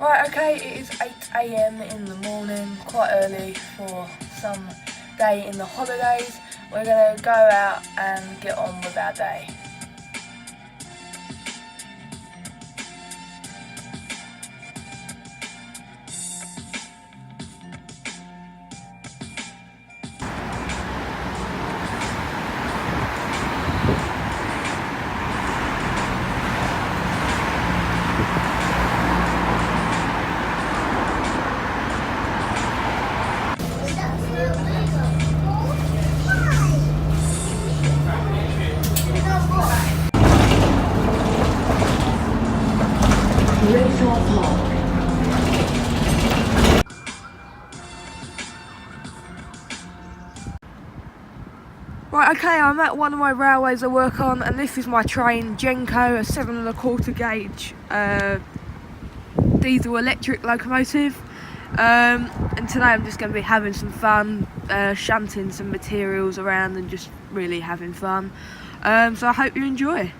Right, okay, it is 8 AM in the morning, quite early for some day in the holidays. We're going to go out and get on with our day. Right, okay, I'm at one of my railways I work on, and this is my train, Genco, a 7¼ gauge diesel electric locomotive. And today I'm just going to be having some fun, shunting some materials around and just really having fun. So I hope you enjoy.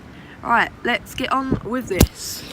Alright, let's get on with this.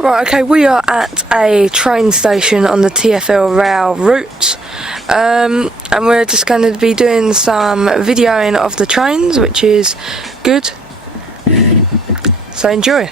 Right, okay, we are at a train station on the TfL rail route, and we're just going to be doing some videoing of the trains, which is good, so enjoy.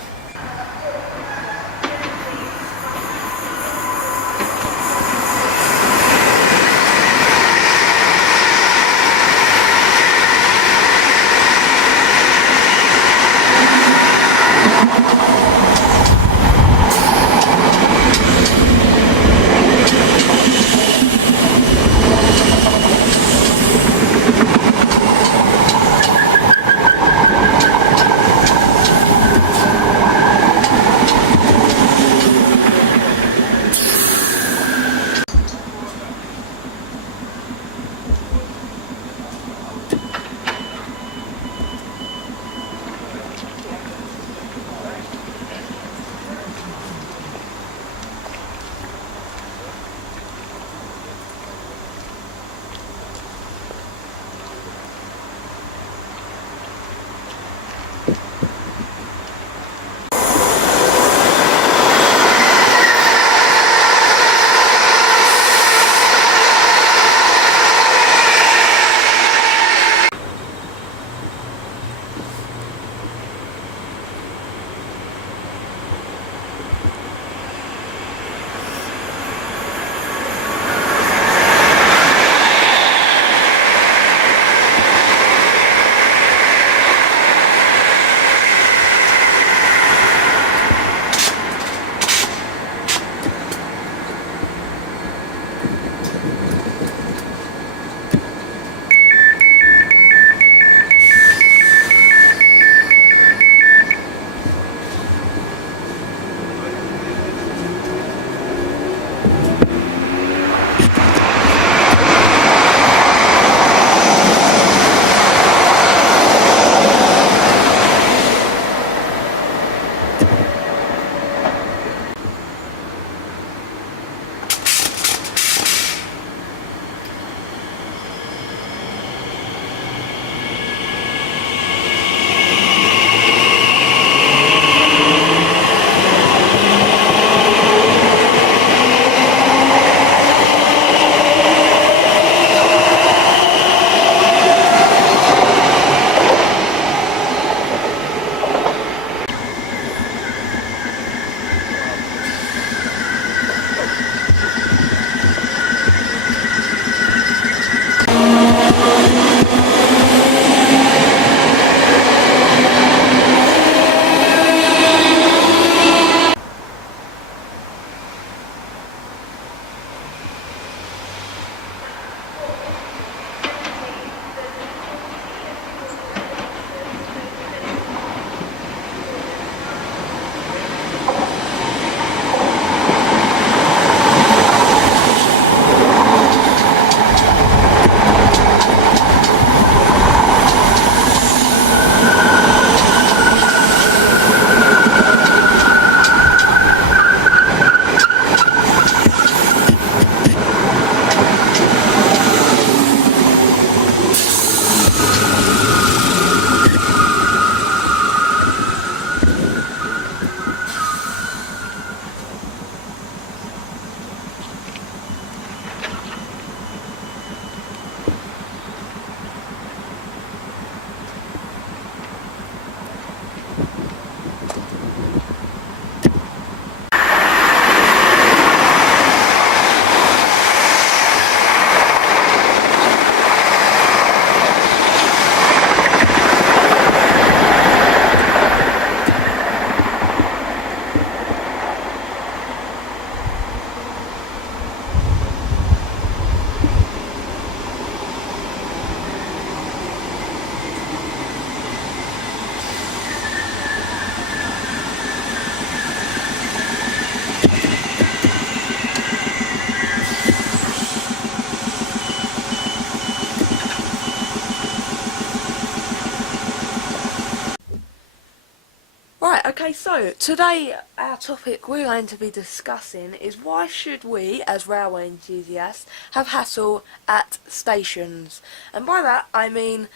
Right, okay, so today our topic we're going to be discussing is why should we, as railway enthusiasts, have hassle at stations? And by that I mean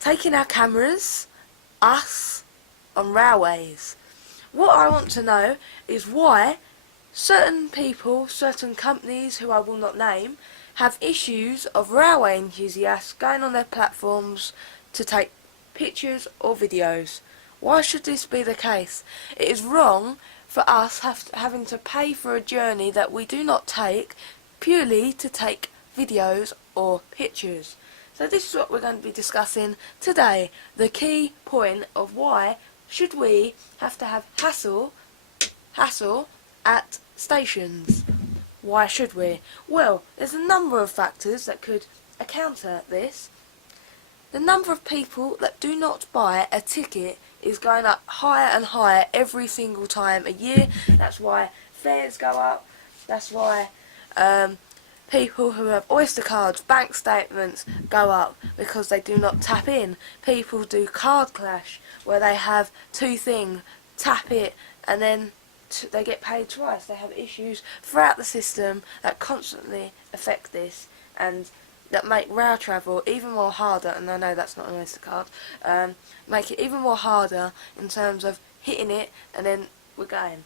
taking our cameras, us, on railways. What I want to know is why certain people, certain companies who I will not name, have issues of railway enthusiasts going on their platforms to take pictures or videos. Why should this be the case? It is wrong for us having to pay for a journey that we do not take purely to take videos or pictures. So this is what we're going to be discussing today. The key point of why should we have to have hassle at stations. Why should we? Well, there's a number of factors that could counter this. The number of people that do not buy a ticket is going up higher and higher every single time a year. That's why fares go up. That's why people who have Oyster cards, bank statements go up because they do not tap in. People do card clash where they have two things, tap it and then they get paid twice. They have issues throughout the system that constantly affect this and that make rail travel even more harder, and I know that's not an Oyster card, make it even more harder in terms of hitting it and then we're going.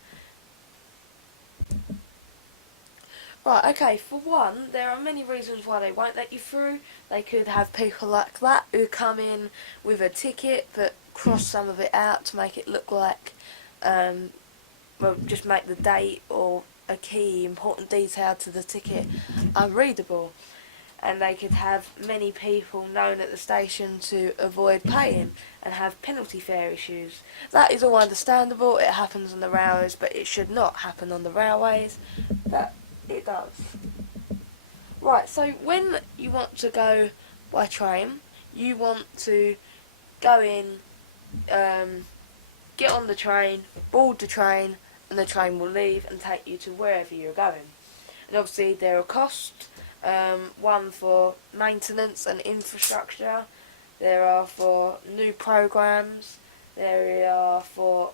Right, okay, for one, there are many reasons why they won't let you through. They could have people like that who come in with a ticket but cross some of it out to make it look like, well, just make the date or a key important detail to the ticket unreadable. And they could have many people known at the station to avoid paying and have penalty fare issues. That is all understandable. It happens on the railways, but it should not happen on the railways. But it does. Right, so when you want to go by train, you want to go in, get on the train, board the train, and the train will leave and take you to wherever you're going. And obviously there are costs. One for maintenance and infrastructure, there are for new programs, there are for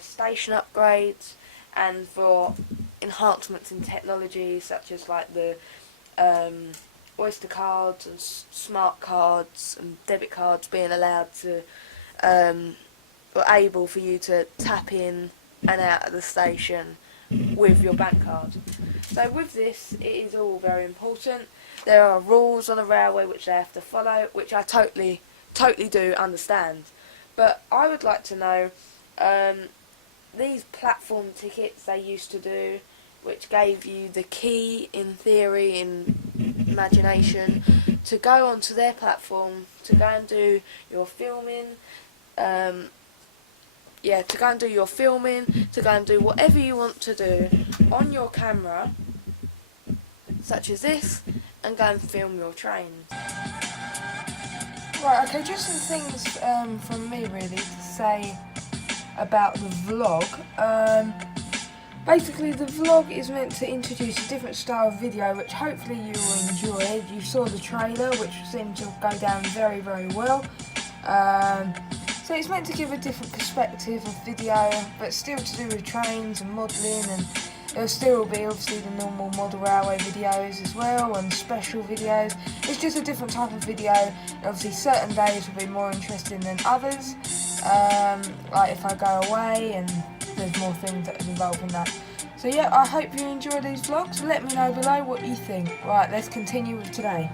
station upgrades, and for enhancements in technology such as like the Oyster cards and smart cards and debit cards being allowed to, or able for you to tap in and out of the station with your bank card. So with this, it is all very important. There are rules on a railway which they have to follow, which I totally do understand. But I would like to know, these platform tickets they used to do, which gave you the key, in theory, in imagination, to go onto their platform, to go and do your filming, to go and do your filming, to go and do whatever you want to do on your camera, such as this, and go and film your trains. Right, okay, just some things from me really to say about the vlog. Basically the vlog is meant to introduce a different style of video which hopefully you will enjoy. You saw the trailer which seemed to go down very, very well. So it's meant to give a different perspective of video, but still to do with trains and modelling, and there'll still be obviously the normal model railway videos as well and special videos. It's just a different type of video. Obviously certain days will be more interesting than others, like if I go away and there's more things that are involved in that. So yeah, I hope you enjoy these vlogs. Let me know below what you think. Right, let's continue with today.